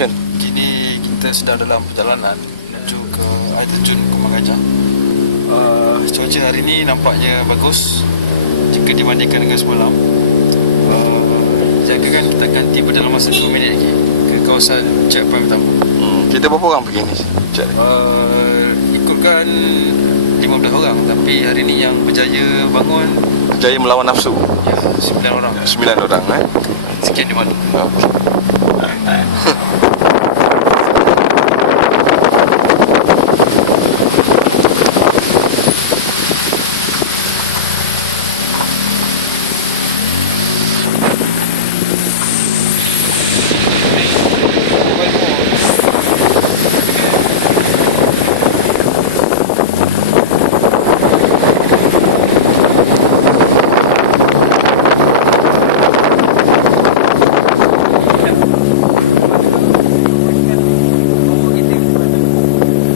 destination? Kini kita sedang dalam perjalanan menuju ke air terjun Kubang Gajah. Cuaca hari ni nampaknya bagus jika dibandingkan dengan semalam. Jagakan kita akan tiba dalam masa 2 minit lagi ke kawasan checkpoint pertama. Kita berapa orang pergi ni? Ikutkan 15 orang, tapi hari ni yang berjaya bangun, Berjaya melawan nafsu? ya, 9 orang. 9 orang Sekian di mana? Okay.